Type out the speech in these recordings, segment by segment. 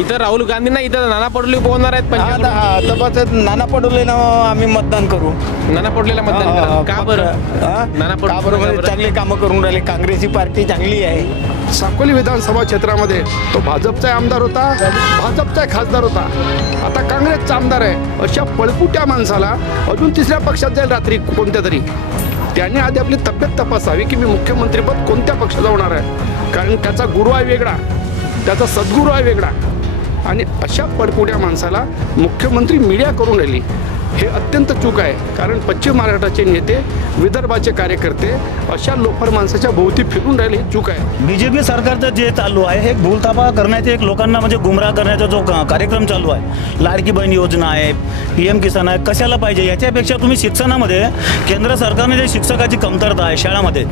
इथं राहुल गांधी ना इथं नाना पटोले पोहणार आहेत पंजाब. नाना पटोले ना आम्ही मतदान करू. नाना पटोलेला मतदान करा. का बरं? नाना पटोले चांगले कामं करून राहिले. काँग्रेसची पार्टी चांगली आहे. साकोली विधानसभा क्षेत्रामध्ये तो भाजपचा आमदार होता, भाजपचा खासदार होता, आता काँग्रेसचा आमदार आहे. अशा पळपुट्या माणसाला अजून तिसऱ्या पक्षात जाईल रात्री कोणत्या तरी. त्याने आधी आपली तब्येत तपासावी की मी मुख्यमंत्रीपद कोणत्या पक्षाचा होणार आहे. कारण त्याचा गुरु आहे वेगळा, त्याचा सद्गुरू आहे वेगळा. आणि अशा पळपुट्या माणसाला मुख्यमंत्री मीडिया करून राहिली, हे अत्यंत चूक आहे. कारण पश्चिम महाराष्ट्राचे नेते, विदर्भाचे कार्यकर्ते अशा लोफर माणसाच्या भोवती फिरून राहिले, ही चूक आहे. बीजेपी सरकारचं जे चालू आहे हे भूलथापा करण्याचे, एक लोकांना म्हणजे गुमराह करण्याचा जो कार्यक्रम चालू आहे, लाडकी बहीण योजना आहे, PM किसान आहे, कशाला पाहिजे. याच्यापेक्षा तुम्ही शिक्षणामध्ये केंद्र सरकारने जे शिक्षकाची कमतरता आहे शाळामध्ये,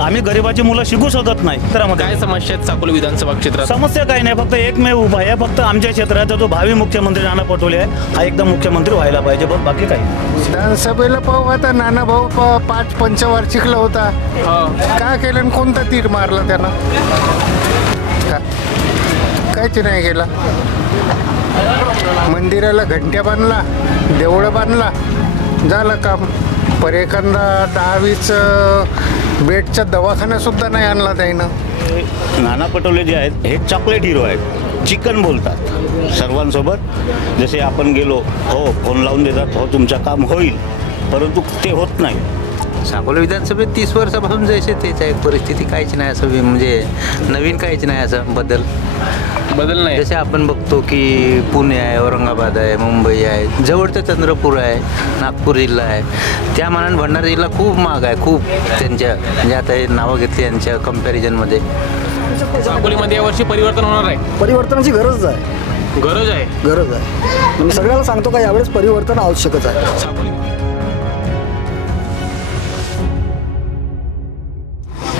आम्ही गरिबाची मुलं शिकू शकत नाही. तर काय समस्या आहेत साकोली विधानसभा क्षेत्रात? समस्या काही नाही, फक्त एकमेव उपाय आहे, फक्त आमच्या क्षेत्राचा जो भावी मुख्यमंत्री नाना पटोले आहे हा एकदम मुख्यमंत्री व्हायला पाहिजे, बस बाकी काही. विधानसभेला पाहू आता. नाना भाऊ 5 पंचवार्षिकला होता, काय केलं आणि कोणता तीर मारला त्यानं? काहीच नाही केला. मंदिराला घंट्या बांधला, देवळं बांधला, झालं काम. पर एखादा 10-20 बेडचा दवाखाना सुद्धा नाही आणला त्यानं. नाना पटोले जे आहेत हे चॉकलेट हिरो आहेत, चिकन बोलतात सर्वांसोबत. जसे आपण गेलो, हो फोन लावून देतात, हो तुमचं काम होईल, परंतु ते होत नाही. साकोली विधानसभेत 30 वर्षापासून जैसे तेच आहे परिस्थिती. काहीच नाही असं म्हणजे नवीन काहीच नाही असं बदल नाही. जसे आपण बघतो की पुणे आहे, औरंगाबाद आहे, मुंबई आहे, जवळचं चंद्रपूर आहे, नागपूर जिल्हा आहे. त्या मानाने भंडारा जिल्हा खूप महाग आहे, खूप त्यांच्या म्हणजे आता हे नावं घेतली यांच्या कम्पॅरिझनमध्ये. साकोलीमध्ये यावर्षी परिवर्तन होणार आहे. परिवर्तनाची गरज आहे. गरज आहे. मी सगळ्याला सांगतो का यावेळेस परिवर्तन आवश्यकच आहे. साकोली.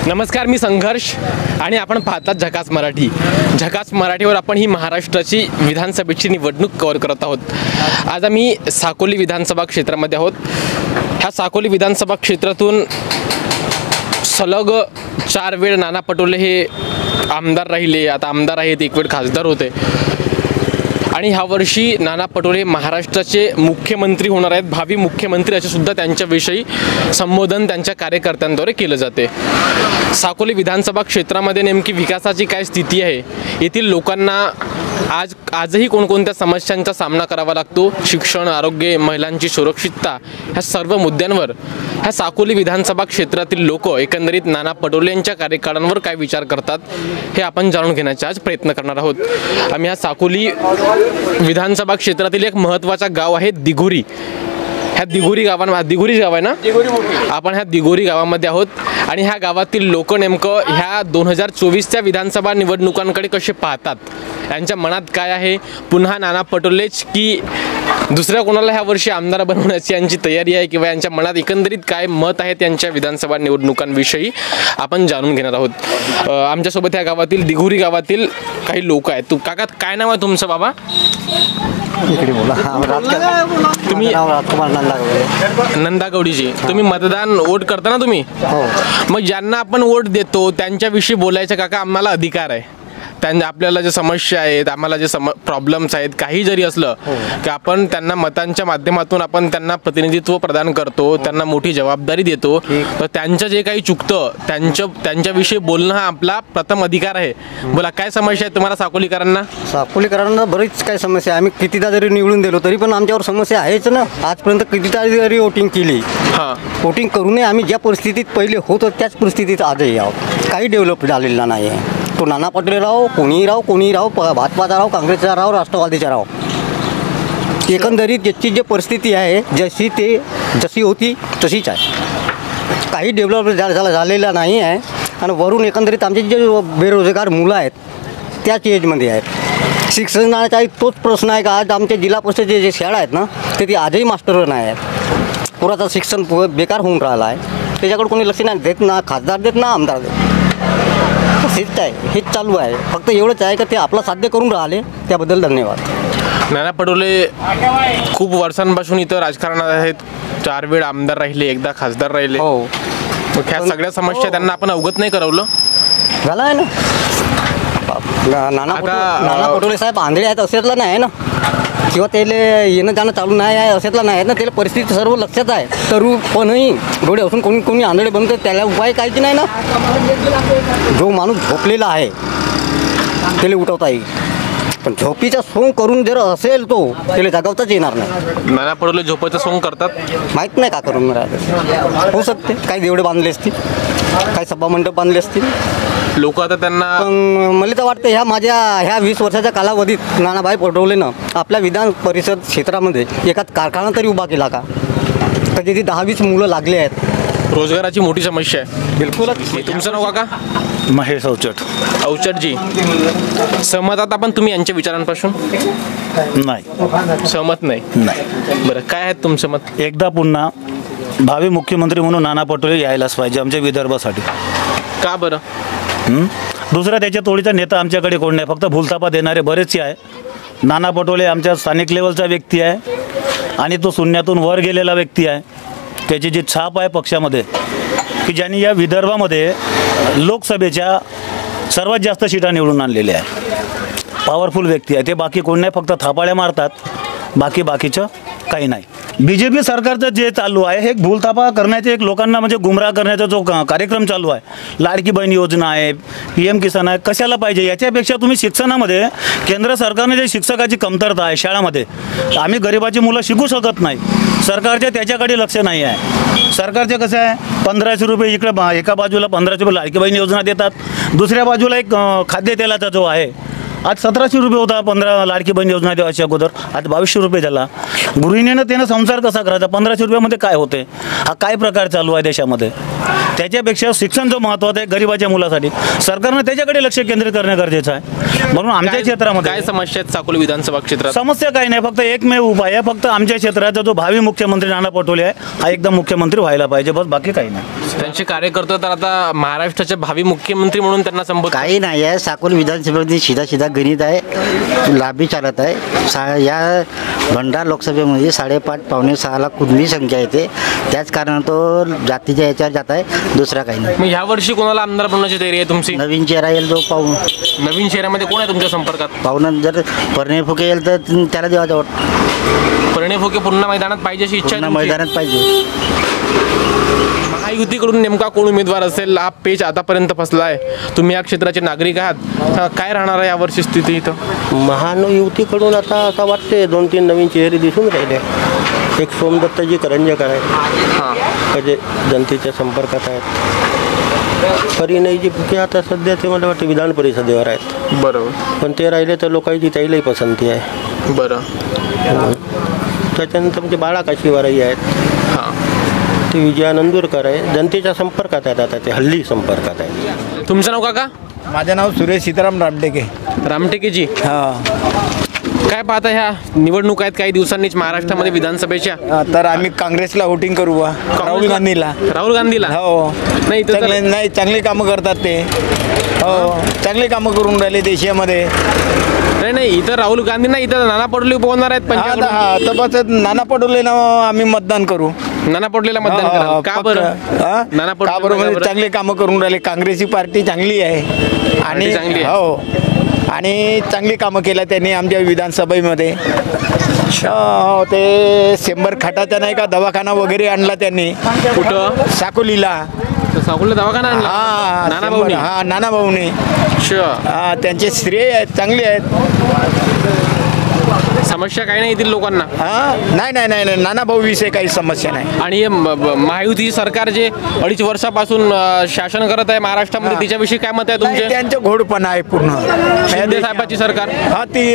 नमस्कार, मी संघर्ष आणि आपण पाहतात झकास मराठी. झकास मराठीवर आपण ही महाराष्ट्राची विधानसभेची निवडणूक कव्हर करत आहोत. आज आम्ही साकोली विधानसभा क्षेत्रामध्ये आहोत. ह्या साकोली विधानसभा क्षेत्रातून सलग 4 वेळ नाना पटोले हे आमदार राहिले, आता आमदार आहेत, 1 वेळ खासदार होते. आणि ह्या वर्षी नाना पटोले महाराष्ट्राचे मुख्यमंत्री होणार आहेत, भावी मुख्यमंत्री असे सुद्धा त्यांच्याविषयी संबोधन त्यांच्या कार्यकर्त्यांद्वारे केलं जाते. साकोली विधानसभा क्षेत्रामध्ये नेमकी विकासाची काय स्थिती आहे, येथील लोकांना आजही कोणकोणत्या समस्यांचा सामना करावा लागतो, शिक्षण, आरोग्य, महिलांची सुरक्षितता, ह्या सर्व मुद्द्यांवर ह्या साकोली विधानसभा क्षेत्रातील लोक एकंदरीत नाना पटोले यांच्या कार्यकाळांवर काय विचार करतात हे आपण जाणून घेण्याचा आज प्रयत्न करणार आहोत. आम्ही ह्या साकोली विधानसभा क्षेत्रातील एक महत्त्वाचा गाव आहे दिघोरी. ह्या दिघोरी गाव आहे ना, आपण ह्या दिघोरी गावामध्ये आहोत. आणि ह्या गावातील लोक नेमकं ह्या 2024च्या विधानसभा निवडणुकांकडे कसे पाहतात, यांच्या मनात काय आहे, पुन्हा नाना पटोलेच की दुसऱ्या कोणाला ह्या वर्षी आमदार बनवण्याची यांची तयारी आहे, किंवा यांच्या मनात एकंदरीत काय मत आहे त्यांच्या विधानसभा निवडणुकांविषयी आपण जाणून घेणार आहोत. आमच्यासोबत ह्या गावातील दिघोरी गावातील काही लोक आहेत. काका, काय नाव आहे तुमचं बाबा? तुम्ही नंदागौडीजी, तुम्ही मतदान वोट करता ना तुम्ही? मग ज्यांना आपण वोट देतो त्यांच्याविषयी बोलायचं काका आम्हाला अधिकार आहे. आपल्याला जे समस्या आहेत, आम्हाला जे प्रॉब्लेम्स आहेत, काही जरी असलं की आपण त्यांना मतांच्या माध्यमातून आपण त्यांना प्रतिनिधित्व प्रदान करतो, त्यांना मोठी जबाबदारी देतो. तर त्यांचं जे काही चुकतं त्यांच्याविषयी बोलणं हा आपला प्रथम अधिकार आहे. बोला, काय समस्या आहे तुम्हाला साकोलीकरांना? बरीच काय समस्या. आम्ही कितीदा जरी निवडून दिलो तरी पण आमच्यावर समस्या आहेच ना. आजपर्यंत कितीदा जरी वोटिंग केली, वोटिंग करूनही आम्ही ज्या परिस्थितीत पहिले होतो त्याच परिस्थितीत आजही आहोत. काही डेव्हलप झालेला नाही आहे. तो नाना पटोले राहो, कोणीही राहो, भाजपाचा राहो, काँग्रेसचा राहो, राष्ट्रवादीचा राहो, एकंदरीत याची जी परिस्थिती आहे जशी होती तशीच आहे. काही डेव्हलप झालेला नाही आहे. आणि वरून एकंदरीत आमचे जे बेरोजगार मुलं आहेत त्याच एजमध्ये आहेत. शिक्षणाचा तोच प्रश्न आहे का आज आमच्या जिल्हा परिषदेचे जे शाळा आहेत ना ते आजही मास्टर नाही आहेत. पुराचं शिक्षण बेकार होऊन राहिलं आहे. त्याच्याकडे कोणी लक्ष नाही देत, ना खासदार देत ना आमदार देत. हेच आहे, हेच चालू आहे. फक्त एवढंच आहे का ते आपलं साध्य करून राहिले, त्याबद्दल धन्यवाद. नाना पटोले खूप वर्षांपासून इथं राजकारणात आहेत. 4 वेळ आमदार राहिले, एकदा खासदार राहिले. हो, मग ह्या सगळ्या समस्या त्यांना आपण अवगत नाही करवलं? झालं आहे ना. नाना पटोले साहेब आंधळे आहेत असेतला नाही आहे ना, किंवा त्याला येणं जाणं चालू नाही आहे असेतला नाही आहे ना, त्याला परिस्थिती सर्व लक्षात आहे. तरुपणही डोळे असून कोणी आंधळे बनतं त्याला उपाय काहीच नाही ना. जो माणूस झोपलेला आहे त्याला उठवता येईल, पण झोपीचा सोंग करून जर असेल तो त्याला जागवताच येणार नाही. नाना पटोले झोपायचं सोंग करतात, माहीत नाही का करून राहिले. होऊ शकते काही देवडे बांधले असतील, काही सभा मंडप बांधले असतील लोक आता त्यांना. पण मला तर वाटतं ह्या 20 वर्षाच्या कालावधीत नानाभाई पटोलेनं आपल्या विधान परिषद क्षेत्रामध्ये एखाद कारखाना तरी उभा केला का? कधी 10-20 मुलं लागले आहेत. रोजगाराची मोठी समस्या आहे. बिलकुलच. तुमचं नाव काका? महेश अवचट. अवचटजी, सहमत आहात आपण तुम्ही यांच्या विचारांपासून? नाही, सहमत नाही. बरं, काय आहे तुमचं मत? एकदा पुन्हा भावी मुख्यमंत्री म्हणून नाना पटोले यायलाच पाहिजे आमच्या विदर्भासाठी. का बरं? दुसरा त्याच्या तोडीचा नेता आमच्याकडे कोण नाही, फक्त भूलथापा देणारे बरेचसे आहे. नाना पटोले आमच्या स्थानिक लेवलचा व्यक्ती आहे आणि तो शून्यातून वर गेलेला व्यक्ती आहे. त्याची जी छाप आहे पक्षामध्ये की ज्यांनी या विदर्भामध्ये लोकसभेच्या सर्वात जास्त सीटा निवडून आणलेल्या आहे. पॉवरफुल व्यक्ती आहे ते. बाकी कोण नाही, फक्त थापाड्या मारतात, बाकीचं काही नाही. BJP सरकारचं जे चालू आहे हे भूलथापा करण्याचे, एक लोकांना म्हणजे गुमराह करण्याचा जो कार्यक्रम चालू आहे, लाडकी बहीण योजना आहे, PM किसान आहे, कशाला पाहिजे? याच्यापेक्षा तुम्ही शिक्षणामध्ये केंद्र सरकारने जे शिक्षकाची कमतरता आहे शाळामध्ये, आम्ही गरिबाची मुलं शिकू शकत नाही, सरकारचे त्याच्याकडे लक्ष नाही आहे. सरकारचे कसं आहे, 1500 रुपये इकडे एका बाजूला 1500 रुपये लाडकी बहीण योजना देतात, दुसऱ्या बाजूला एक खाद्यतेलाचा जो आहे आज 1700 रुपये होता 15 लाडकी बहीण योजना देवाच्या अगोदर, आज 2200 रुपये झाला. गृहिणीनं त्यानं संसार कसा करायचा? 1500 रुपयामध्ये काय होते? हा काय प्रकार चालू आहे देशामध्ये? त्याच्यापेक्षा शिक्षण जो महत्त्वाचं आहे गरिबाच्या मुलासाठी, सरकारनं त्याच्याकडे लक्ष केंद्रित करणं गरजेचं आहे. म्हणून आमच्या क्षेत्रामध्ये काय समस्या आहेत साकोली विधानसभा क्षेत्रात? समस्या काही नाही, फक्त एकमेव उपाय आहे, फक्त आमच्या क्षेत्राचा जो भावी मुख्यमंत्री नाना पटोले आहे हा एकदम मुख्यमंत्री व्हायला पाहिजे, बस बाकी काही नाही. त्यांचे कार्यकर्ते तर आता महाराष्ट्राचे भावी मुख्यमंत्री म्हणून त्यांना संबोध. काही नाही आहे. साकोली विधानसभेमध्ये सीधा गणित आहे, लाभी चालत आहे. या भंडार लोकसभेमध्ये 5.5-6 लाख कुणबी संख्या येते, त्याच कारण तो जातीच्या याच्यावर जात आहे, दुसरा काही नाही. मग ह्या वर्षी कोणाला आमदार बनवण्याची तयारी आहे तुमची? नवीन चेहरा येईल तो पाहून. नवीन चेहऱ्यामध्ये कोण आहे तुमच्या संपर्कात? पाहून जर परणे फुके येईल तर त्याला देवाचा वोट. परणे फुके पुन्हा मैदानात पाहिजे अशी इच्छा आहे तुमची? मैदानात पाहिजे. महायुतीकडून नेमका कोण उमेदवार असेल हा पेच आतापर्यंत फसला आहे. तुम्ही या क्षेत्राचे नागरिक आहात, काय राहणार आहे यावर्षी स्थिती इथं? महायुतीकडून आता असं वाटते 2-3 नवीन चेहरे दिसून राहिले. एक सोमदत्तजी करंजकर आहेत, जे जनतेच्या संपर्कात आहेत. परिणयजी फुके आता सध्या ते मला वाटतं विधान परिषदेवर आहेत. बरोबर. पण ते राहिले तर लोकांची त्यालाही पसंती आहे. बरं. त्याच्यानंतर म्हणजे बाळा काशीवाराही आहेत, ते विजया नंदुरकर आहे, जनतेच्या संपर्कात आहेत. आता ते हल्ली संपर्कात आहे. तुमचं नाव काका? माझं नाव सुरेश सीताराम रामटेके. रामटेकेजी, काय पाहता ह्या निवडणूक आहेत काही दिवसांनीच महाराष्ट्रामध्ये विधानसभेच्या? तर आम्ही काँग्रेसला वोटिंग करू बा, राहुल गांधीला. राहुल गांधीला? हो. नाही नाही, चांगली कामं करतात ते. हो, चांगली कामं करून राहिले देशामध्ये. नाही, इथं राहुल गांधी नाही, इथं नाना पटोले उभवणार आहेत पंजाबकडून. तर बस नाना पटोलेला आम्ही मतदान करू. नाना पटोलेला मतदान करा. का बरं? नाना पटोले बरोबर चांगले कामं करून राहिले. काँग्रेसची पार्टी चांगली आहे आणि चांगली आहे. हो, आणि चांगली कामं केल्या त्यांनी आमच्या विधानसभेमध्ये. हो, ते शंभर खाटाचा नाही का दवाखाना वगैरे आणला त्यांनी. कुठं? साकोलीला. साकोलीला दवाखाना आणला? नाना भाऊनी? नाना भाऊनी. त्यांचे श्रेय आहेत, चांगले आहेत. समस्या काही नाही येतील लोकांना? नाही, नाना भाऊ विषय काही समस्या नाही. आणि महायुती सरकार जे 2.5 वर्षापासून शासन करत आहे महाराष्ट्रामध्ये, त्याच्याविषयी काय मत आहे तुमचे? त्यांचं घोडपण आहे पूर्ण. शिंदे साहेबांची सरकार ती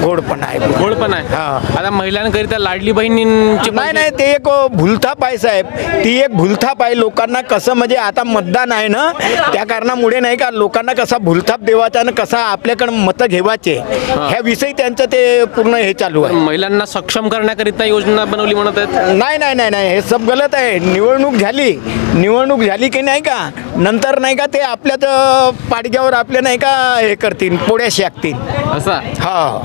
घोडपण आहे. घोडपण आहे. आता महिलांकरिता लाडली बहिणींचे नाही, ते एक भूलथाप आहे साहेब. ती एक भूलथाप आहे. लोकांना कसं म्हणजे आता मतदान आहे ना, त्या कारणामुळे नाही का लोकांना कसा भूलथाप देवाचा आणि कसा आपल्याकडे मतं घेवायचे ह्या विषयी त्यांचं ते पूर्ण हे चालू आहे. महिलांना सक्षम करण्याकरिता योजना बनवली म्हणत आहेत. नाही, हे सब गलत आहे. निवडणूक झाली की नाही का नंतर नाही का ते आपल्याच पाडग्यावर आपल्या नाही का हे करतील, पोळ्या शाकतील असा. हा,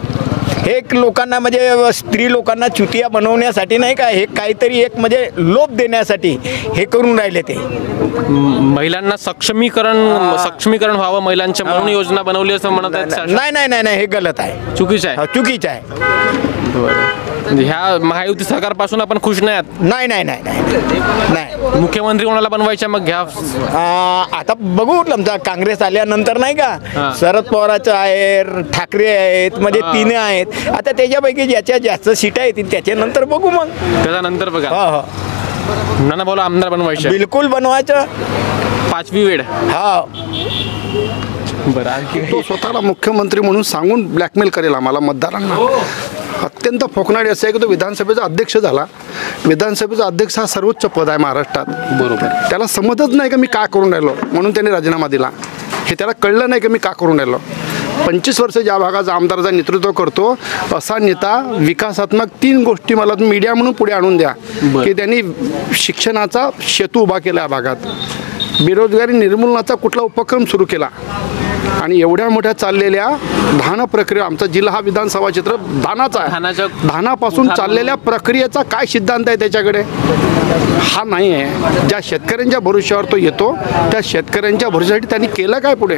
हे एक लोकांना म्हणजे स्त्री लोकांना चुतिया बनवण्यासाठी नाही का, हे काहीतरी एक म्हणजे लोभ देण्यासाठी हे करून राहिले ते. महिलांना सक्षमीकरण व्हावं महिलांच्या म्हणून योजना बनवली असं म्हणत आहेत. नाही नाही नाही नाही, हे गलत आहे, चुकीचं आहे. चुकीचं आहे. ह्या महायुती सरकारपासून आपण खुश नाही आहात? नाही नाही नाही नाही नाही. मुख्यमंत्री कोणाला बनवायच्या मग घ्या? आता बघू आमचा काँग्रेस आल्यानंतर नाही का, शरद पवाराचं आहे, ठाकरे आहेत, म्हणजे तीन आहेत. आता त्याच्यापैकी ज्याच्या जास्त सीटा येतील त्याच्यानंतर बघू मग. त्याच्यानंतर बघा. हो हो, नाना भाऊला आमदार बनवायचे? बिलकुल बनवायचं. 5वी वेळ. हा बरं, आणखी तो स्वतःला मुख्यमंत्री म्हणून सांगून ब्लॅकमेल करेल आम्हाला मतदारांना. अत्यंत फोकणाडी असं आहे की तो विधानसभेचा अध्यक्ष झाला. विधानसभेचा अध्यक्ष हा सर्वोच्च पद आहे महाराष्ट्रात. बरोबर. त्याला समजत नाही का मी का करून राहिलो, म्हणून त्याने राजीनामा दिला. हे त्याला कळलं नाही की मी का करून राहिलो. 25 वर्ष ज्या भागाचा आमदाराचं नेतृत्व करतो असा नेता विकासात्मक 3 गोष्टी मला मीडिया म्हणून पुढे आणून द्या की त्यांनी शिक्षणाचा सेतू उभा केला या भागात, बेरोजगारी निर्मूलनाचा कुठला उपक्रम सुरू केला, आणि एवढ्या मोठ्या चाललेल्या धान प्रक्रिया, आमचा जिल्हा हा विधानसभा क्षेत्र धानाचा आहे, धानापासून चाललेल्या प्रक्रियेचा काय सिद्धांत आहे त्याच्याकडे हा नाही आहे. ज्या शेतकऱ्यांच्या भरोश्यावर तो येतो त्या शेतकऱ्यांच्या भरोश्यासाठी त्यांनी केलं काय पुढे.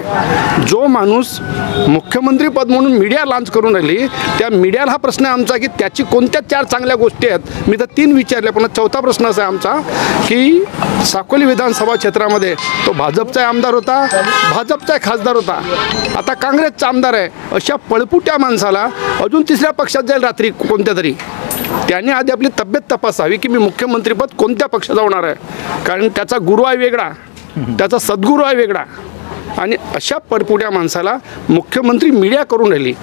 जो माणूस मुख्यमंत्री पद म्हणून मीडिया लॉन्च करून राहिली त्या मीडियाला हा प्रश्न आहे आमचा की त्याची कोणत्या 4 चांगल्या गोष्टी आहेत. मी तर 3 विचारले, पण 4था प्रश्न असा आहे आमचा की साकोली विधानसभा क्षेत्रामध्ये तो भाजपचा आमदार होता, भाजपचा खासदार होता, आता काँग्रेसचा आमदार आहे. अशा पळपुट्या माणसाला अजून 3ऱ्या पक्षात जाईल रात्री कोणत्या तरी, त्याने आधी आपली तब्येत तपासावी की मी मुख्यमंत्रीपद कोणत्या पक्षाचा होणार आहे. कारण त्याचा गुरु आहे वेगळा, त्याचा सद्गुरू आहे वेगळा, आणि अशा पळपुट्या माणसाला मुख्यमंत्री मीडिया करून राहिली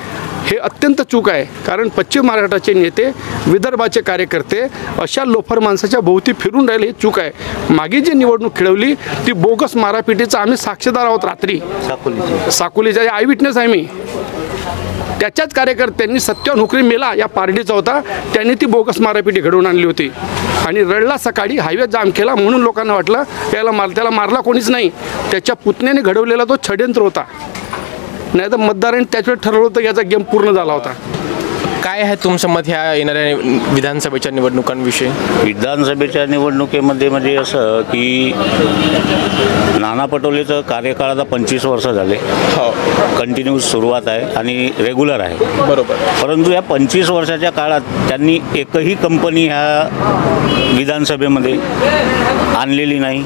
हे अत्यंत चूक आहे. कारण पश्चिम महाराष्ट्राचे नेते, विदर्भाचे कार्यकर्ते अशा लोफर माणसाच्या भोवती फिरून राहिले, हे चूक आहे. मागे जी निवडणूक खेळवली ती बोगस मारापिटीचा आम्ही साक्षीदार आहोत. रात्री साकोलीचा आय विटनेस आहे मी. त्याच्याच कार्यकर्त्यांनी सत्यावर नोकरी मेला या पार्टीचा होता, त्यांनी ती बोगस मारापिटी घडवून आणली होती आणि रडला सकाळी, हायवे जाम केला म्हणून लोकांना वाटलं त्याला मारला कोणीच नाही, त्याच्या पुतण्याने घडवलेला तो षड्यंत्र होता. नाही तर मतदारांनी त्याच्यावर ठरवलं होतं याचा गेम पूर्ण झाला होता. काय आहे तुमचं मत ह्या येणाऱ्या विधानसभेच्या निवडणुकांविषयी? विधानसभेच्या निवडणुकीमध्ये म्हणजे असं की नाना पटोलेचं कार्यकाळ आता 25 वर्ष झाले. हो, कंटिन्यूस सुरुवात आहे आणि रेग्युलर आहे. बरोबर. परंतु या 25 वर्षाच्या काळात त्यांनी एकही कंपनी ह्या विधानसभेमध्ये आणलेली नाही.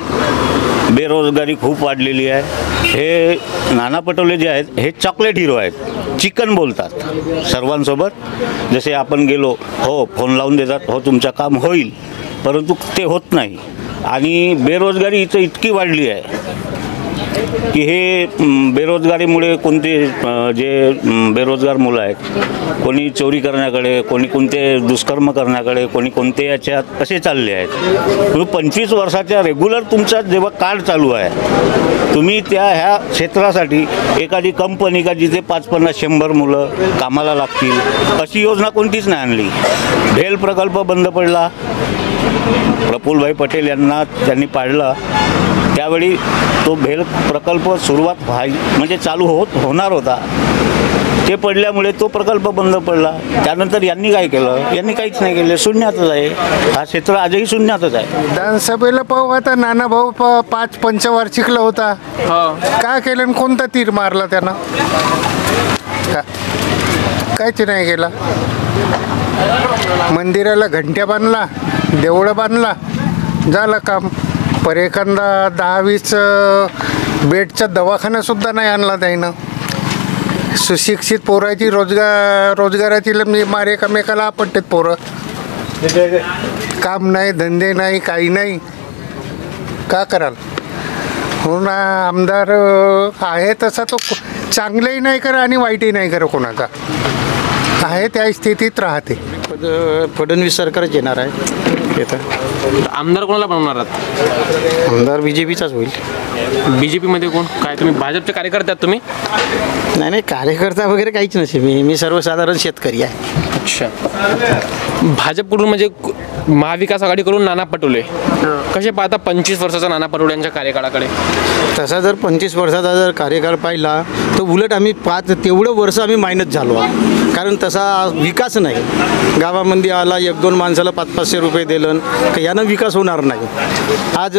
बेरोजगारी खूप वाढलेली आहे. हे नाना पटोले जे आहेत हे चॉकलेट हिरो आहेत, चिकन बोलतात सर्वांसोबत. जसे आपण गेलो, हो फोन लावून देतात, हो तुमचं काम होईल, परंतु ते होत नाही. आणि बेरोजगारी इथं इतकी वाढली आहे की हे बेरोजगारीमुळे कोणते जे बेरोजगार मुलं आहेत, कोणी चोरी करण्याकडे, कोणी कोणते दुष्कर्म करण्याकडे, कोणी कोणते याच्यात असे चालले आहेत. 25 वर्षाच्या रेग्युलर तुमचा जेव्हा कार्ड चालू आहे, तुम्ही ह्या क्षेत्रासाठी एखादी कंपनी का जिथे 50-50-100 मुलं कामाला लागतील अशी योजना कोणतीच नाही आणली. भेल प्रकल्प बंद पडला, प्रफुल्लभाई पटेल यांना त्यांनी पाडला. त्यावेळी तो भेल प्रकल्प सुरुवात म्हणजे चालू होणार होता, ते पडल्यामुळे तो प्रकल्प बंद पडला. त्यानंतर यांनी काय केलं? यांनी काहीच नाही केलं, शून्यातच आहे. हा क्षेत्र आजही शून्यातच आहे. विधानसभेला पाहू आता नाना भाऊ 5 पंचवार्षिकला होता, का केलं आणि कोणता तीर मारला त्यानं? काहीच नाही केला. मंदिराला घंट्या बांधला, देवळं बांधला, झालं काम. पर एखादा 10-20 बेडचा दवाखानासुद्धा नाही आणला त्यानं. सुशिक्षित पोराची रोजगाराची मार एकामेकाला आपटतात पोरं. काम नाही, धंदे नाही, काही नाही, का कराल? म्हणून आमदार आहे तसा तो चांगलंही नाही करा आणि वाईटही नाही करा, कोणाचा आहे त्या स्थितीत राहते. फडणवीस सरकारच येणार आहे. आमदार कोणाला बनवणार आहात? आमदार BJPचाच होईल. BJPमध्ये कोण? काय तुम्ही भाजपचे कार्यकर्ते आहात तुम्ही? नाही, कार्यकर्ता वगैरे काहीच नसे. मी सर्वसाधारण शेतकरी आहे. अच्छा. भाजपकडून म्हणजे महाविकास आघाडीकडून नाना पटोले, कसे पाहता 25 वर्षाचा नाना पटोले यांच्या कार्यकाळाकडे? तसा जर 25 वर्षाचा जर कार्यकाळ पाहिला तर उलट आम्ही तेवढं वर्ष आम्ही मायनस झालो, कारण तसा विकास नाही. गावामध्ये आला 1-2 माणसाला 500-500 रुपये दिलं का यानं विकास होणार नाही. आज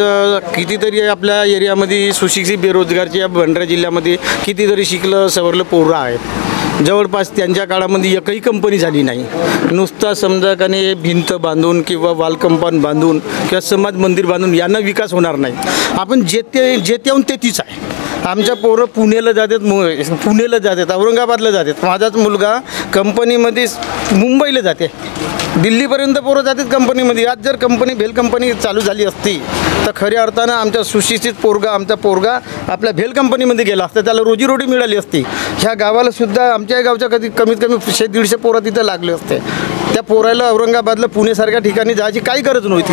कितीतरी आपल्या एरियामध्ये सुशिक्षित बेरोजगारची या भंडारा जिल्ह्यामध्ये कितीतरी शिकलं सवरलं पोरं आहेत. जवळपास त्यांच्या काळामध्ये एकही कंपनी झाली नाही. नुसता समजा का नाही भिंत बांधून किंवा वाल कंपाऊंड बांधून किंवा समाज मंदिर बांधून यांना विकास होणार नाही. आपण जेतेहून तेथीच आहे. आमच्या पोरं पुण्याला जातात, औरंगाबादला जातात. माझाच मुलगा कंपनीमध्ये मुंबईला जाते, दिल्लीपर्यंत पोरं जातात कंपनीमध्ये. आज जर भेल कंपनी चालू झाली असती तर खऱ्या अर्थानं आमच्या सुशिक्षित आमचा पोरगा आपल्या भेल कंपनीमध्ये गेला असता, त्याला रोजीरोटी मिळाली असती. ह्या गावाला सुद्धा आमच्या गावच्या कमीत कमी 100-150 पोरं तिथं लागले असते. त्या पोराला औरंगाबादला पुण्यासारख्या ठिकाणी जायची काही गरज नव्हती.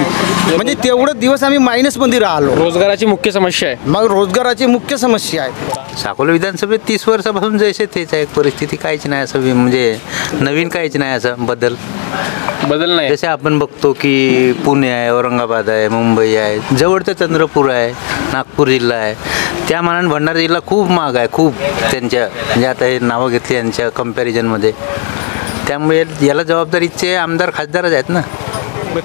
म्हणजे तेवढं दिवस आम्ही मायनसमध्ये राहिलो. रोजगाराची मुख्य समस्या आहे. मग रोजगाराची मुख्य समस्या आहे. साकोली विधानसभेत 30 वर्षापासून जैसे तेच आहे परिस्थिती, काहीच नाही असं म्हणजे नवीन काहीच नाही असं बदल नाही. जसे आपण बघतो की पुणे आहे, औरंगाबाद आहे, मुंबई आहे, जवळचं चंद्रपूर आहे, नागपूर जिल्हा आहे. त्या मानाने भंडारा जिल्हा खूप महाग आहे, खूप त्यांच्या म्हणजे आता हे नावं घेतली यांच्या कंपॅरिझनमध्ये. त्यामुळे याला जबाबदारीचे आमदार खासदारच आहेत ना.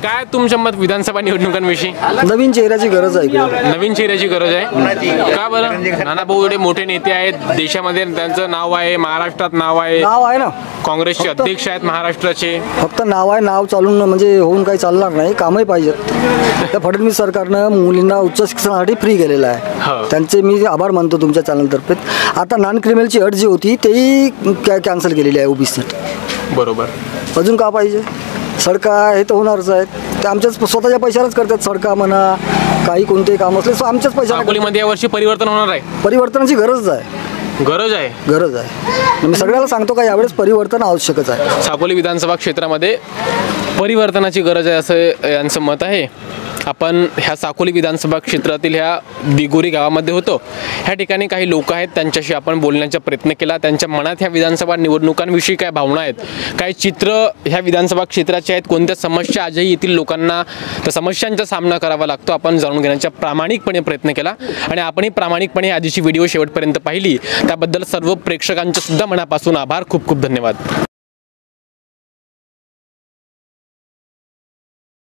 काय तुमच्या मत विधानसभा निवडणुकांविषयी? नवीन चेहऱ्याची गरज आहे. नवीन चेहऱ्याची गरज आहे का बरं? नानाभाऊ एवढे मोठे नेते आहेत देशामध्ये, त्यांचं नाव आहे, महाराष्ट्रात नाव आहे ना. काँग्रेसचे अध्यक्ष आहेत महाराष्ट्राचे. फक्त नाव आहे, नाव चालून म्हणजे होऊन काही चालणार नाही. कामही पाहिजेत. त्या फडणवीस सरकारनं मुलींना उच्च शिक्षणासाठी फ्री केलेलं आहे. त्यांचे मी आभार मानतो तुमच्या चॅनलतर्फे. आता नॉन क्रिमिनलची अट जी होती तेही कॅन्सल केलेली आहे ओबीसीसाठी. बरोबर. अजून का पाहिजे? सडका हे तर होणारच आहेत. ते आमच्याच स्वतःच्या पैशालाच करतात. सडका म्हणा काही कोणतेही काम असले आमच्याच पैशाला. साकोलीमध्ये यावर्षी परिवर्तन होणार आहे. परिवर्तनाची गरज आहे. गरज आहे. मी सगळ्याला सांगतो का यावेळेस परिवर्तन आवश्यकच आहे. साकोली विधानसभा क्षेत्रामध्ये परिवर्तनाची गरज आहे असं यांचं मत आहे. आपण ह्या साकोली विधानसभा क्षेत्रातील ह्या दिगोरी गावामध्ये होतो. ह्या ठिकाणी काही लोक आहेत, त्यांच्याशी आपण बोलण्याचा प्रयत्न केला. त्यांच्या मनात ह्या विधानसभा निवडणुकांविषयी काय भावना आहेत, काय चित्र ह्या विधानसभा क्षेत्राचे आहेत, कोणत्या समस्या आजही येथील लोकांना त्या समस्यांचा सामना करावा लागतो, आपण जाणून घेण्याचा प्रामाणिकपणे प्रयत्न केला. आणि आपणही प्रामाणिकपणे आजची व्हिडिओ शेवटपर्यंत पाहिली त्याबद्दल सर्व प्रेक्षकांचे सुद्धा मनापासून आभार. खूप खूप धन्यवाद.